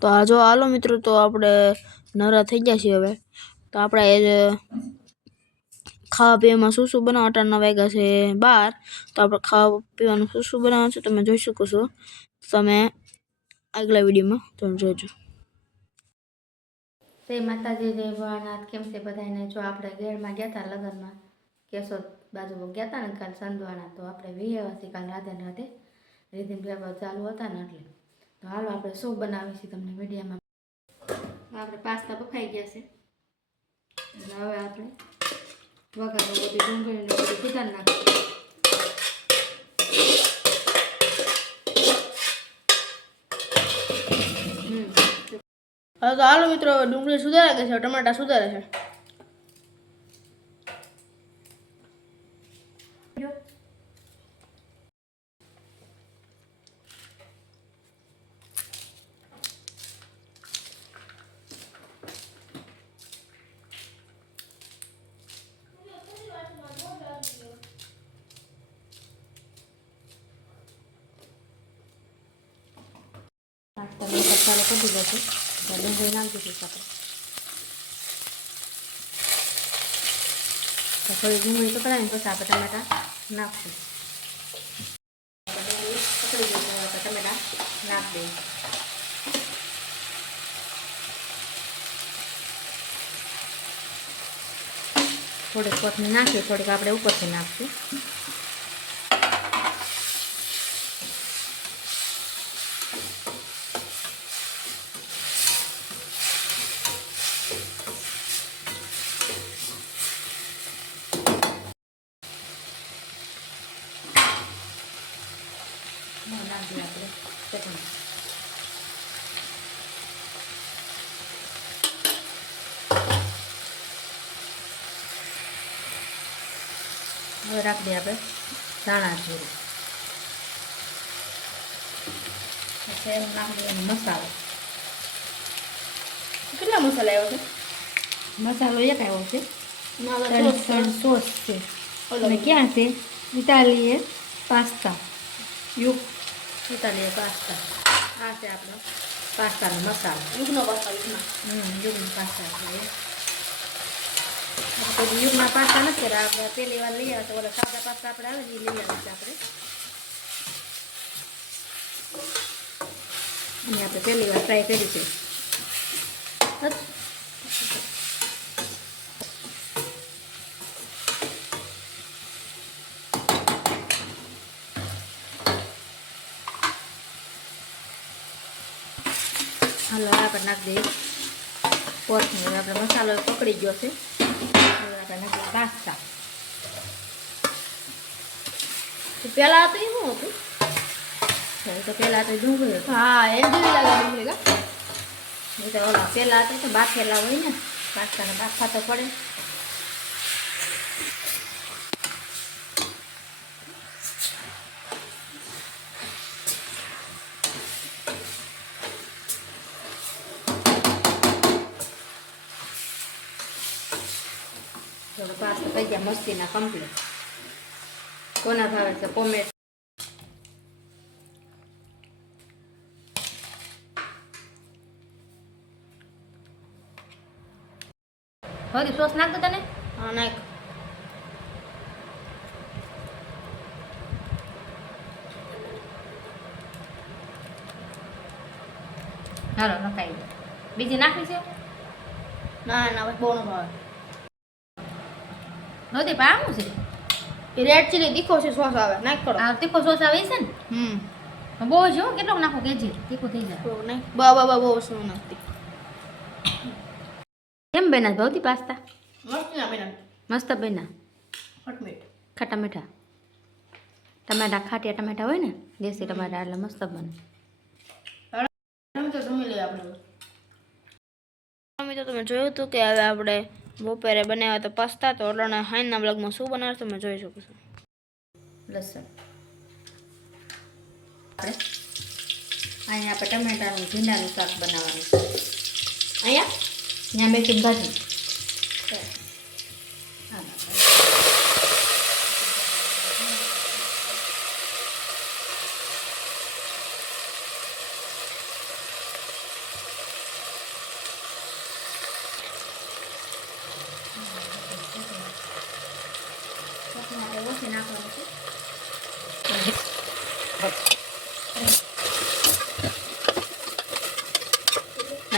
તો આ જો હાલો મિત્રો, તો આપણે નવરા થઈ ગયા છીએ હવે. તો આપણે ખાવા પીવામાં શું શું બનાવવા અટાણના વાગ્યા છે 12. તો આપણે ખાવા પીવાનું શું શું બનાવવાનું છે તમે જોઈ શકો છો. તમે આગલા વિડીયોમાં તમે જોજો. જય માતાજી, જય ભોળાનાથ. કેમ છે બધાને? જો આપણે ગેળમાં ગયા હતા લગ્નમાં, કેશોદ બાજુ ગયા હતા ને કાલ સંધવાણા. તો આપણે વિહેવાથી કાલ રાધે રાધે રીધિમ વ્યવહાર ચાલુ હતા ને એટલે. તો હાલો આપણે શું બનાવીએ છીએ તમને મીડિયામાં. આપણે પાસ્તા બફાઈ ગયા છે એટલે હવે આપણે વઘારમાં બધી ડુંગળીને બધી સુધાર નાખીએ. હવે તો હાલો મિત્રો, ડુંગળી સુધારે છે, ટમાટા સુધારે છે. પાસ્તા મેં ચાલો કરી દીધો છે. ડુંગળી નાખી દીધી આપણે. તો થોડી ડુંગળી પકડાવીને પછી આપણે ટમેટા નાખશું. ડુંગળી પકડી ગઈ તો આપણે ટમેટા નાખી દઈએ. થોડીક કોથમીર નાખીએ, થોડીક આપણે ઉપરથી નાખશું. નાખીએ આપણે ચટણી. હવે રાખી દઈએ આપણે ધાણા જીરું. પછી એમ નાખી દઈએ મસાલો. કેટલા મસાલા આવ્યો છે? મસાલો એક આવ્યો છે. સોસ છે. અને ક્યાં છે? ઇટાલીએ પાસ્તા. ઇટાલીએ પાસ્તા. આ છે આપણો પાસ્તાનો મસાલો. યુગનો પાસ્તા. યુગનો પાસ્તા છે. આપણે યુગના પાસ્તા નથી કર્યા. આપણે પહેલી વાર લઈ આવ્યા તો ઓલા સાદા પાસ્તા આપણે આવે ને એ લઈ આવ્યા છે આપણે. અને આપણે પહેલી વાર ટ્રાય કરી છે. હાલો આપણે નાખી દઈએ કોથમીર. આપણે મસાલો પકડી ગયો છે. હવે આપણે નાખીએ પાસ્તા. પેલા તો એ શું હતું? તો પહેલાં તો ડુંગળી હતું. હા, એમ જેવી લાગે ડુંગળી કા. એ તો ઓલા પહેલાં હતું તો બાફેલા હોય ને, પાસ્તાને બાફા તો પડે. પાસ્તા થઈ ગયા મસ્તીના કમ્પ્લીટ. કોના ભાવે છે કોમેન્ટ. હવે સોસ નાખ દો તને. હા, નાખ. હાલો નખાઈ દો. બીજી નાખી છે? ના બસ બહુ ન ભાવે. નહોતી પાવું છે. એ રેડ ચીલી તીખો છે, સોસ આવે, નાખ કરો. આ તીખો સોસ આવે છે ને? બહુ જ હો. કેટલોક નાખો કેજી તીખું થઈ જાય. નાખ. બા બહુ વસ્તુ નાખતી. કેમ બન્યા ભાવતી પાસ્તા? મસ્ત ના બેના. મસ્ત બન્યા. ખટમીઠ. ખાટા મીઠા ટમેટા. ખાટિયા ટમેટા હોય ને, દેશી ટમેટા, એટલે મસ્ત બને. તો જમી લઈએ આપણે. તો તમે જોયું હતું કે હવે આપણે બપોરે બનાવ્યા તો પાસ્તા. તો ઓલાના હાઈના બ્લોગમાં શું બનાવશે તમે જોઈ શકો છો. લસણ. અહીંયા આપણે ટમેટાનું ભીંડાનું શાક બનાવવાનું. અહીંયા ત્યાં મેથી ભાજી.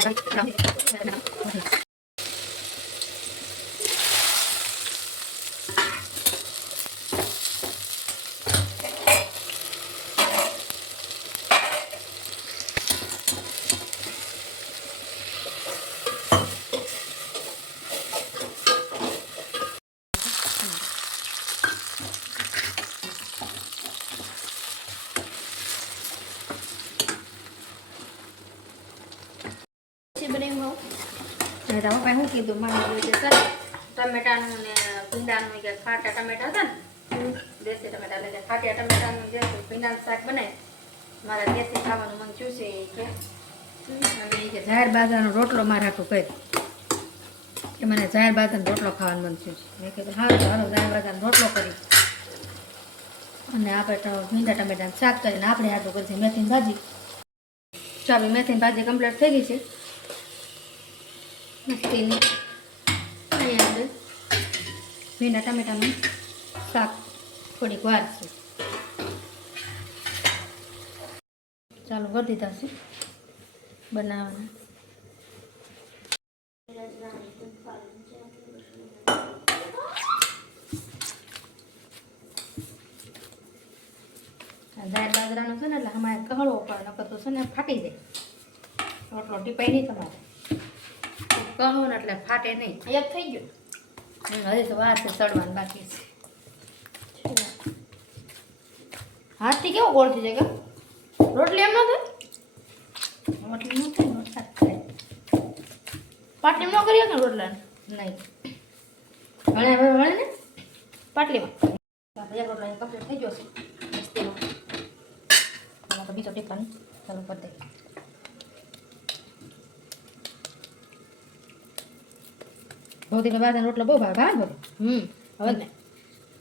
બનાવ્યું અને તારા પપ્પાએ શું કીધું મારા રીતે સર ટમેટાનું ને ભીંડાનું કે ખાટા ટમેટા હતા ને દેશી ટમેટા એટલે કે ખાટા ટમેટાનું જે ભીંડાનું શાક બનાય મારા દેશી ખાવાનું મન ચૂસે એ કે અને એ કે જાહેર બાજરાનો રોટલો મારે હાટું કહી કે મને જાહેર બાજરાનો રોટલો ખાવાનું મન થયું છે મેં કીધું હારું હાલો જાહેર બાજરાનો રોટલો કરી અને આપણે ભીંડા ટમેટાનું શાક કરીને આપણે હાટું કરી છે મેથીની ભાજી ચાલો મેથીની ભાજી કમ્પ્લીટ થઈ ગઈ છે મસ્તીની અહીંયા અંદર ભીંડા ટમેટાનું શાક થોડીક વાર છે ચાલો કરી દીધા છે બનાવવાના જાહેર બાજરાનું છે ને એટલે અમારે કહળવો પડે નકર તો છે ને ફાટી જાય રોટલો ટીપાય નહીં તમારે કહો ને એટલે ફાટે નહીં એક થઈ ગયું હજી તો વાર છે ચડવાનું બાકી છે હાથથી કેવો ગોળ થઈ જાય કે રોટલી એમ ન થાય રોટલી ન થાય રોટલા થાય પાટલી ન કરીએ કે રોટલા નહીં હણે હવે હણે ને પાટલીમાં એક રોટલો કમ્પ્લીટ થઈ ગયો છે મસ્તીનો તો બીજો ટીપાનું ચાલુ કરી દે ભૌતિક બાદ રોટલો બહુ ભાવે ભાવે બધું હવે ને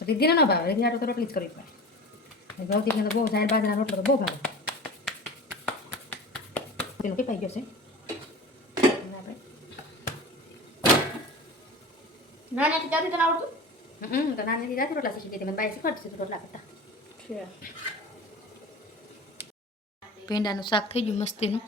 રીધિને ન ભાવે રીધિ હાટો તો રોટલી જ કરવી પડે ભૌતિકને તો બહુ જાહેર બાદના રોટલો તો બહુ ભાવે તેનું ટીપાઈ ગયો છે આપણે નાની ત્યાંથી તને આવડતું તો નાની રાતે રોટલા શીખી દીધી મને બાઈ શીખવાડતી હતી રોટલા કરતા ભીંડાનું શાક થઈ ગયું મસ્તીનું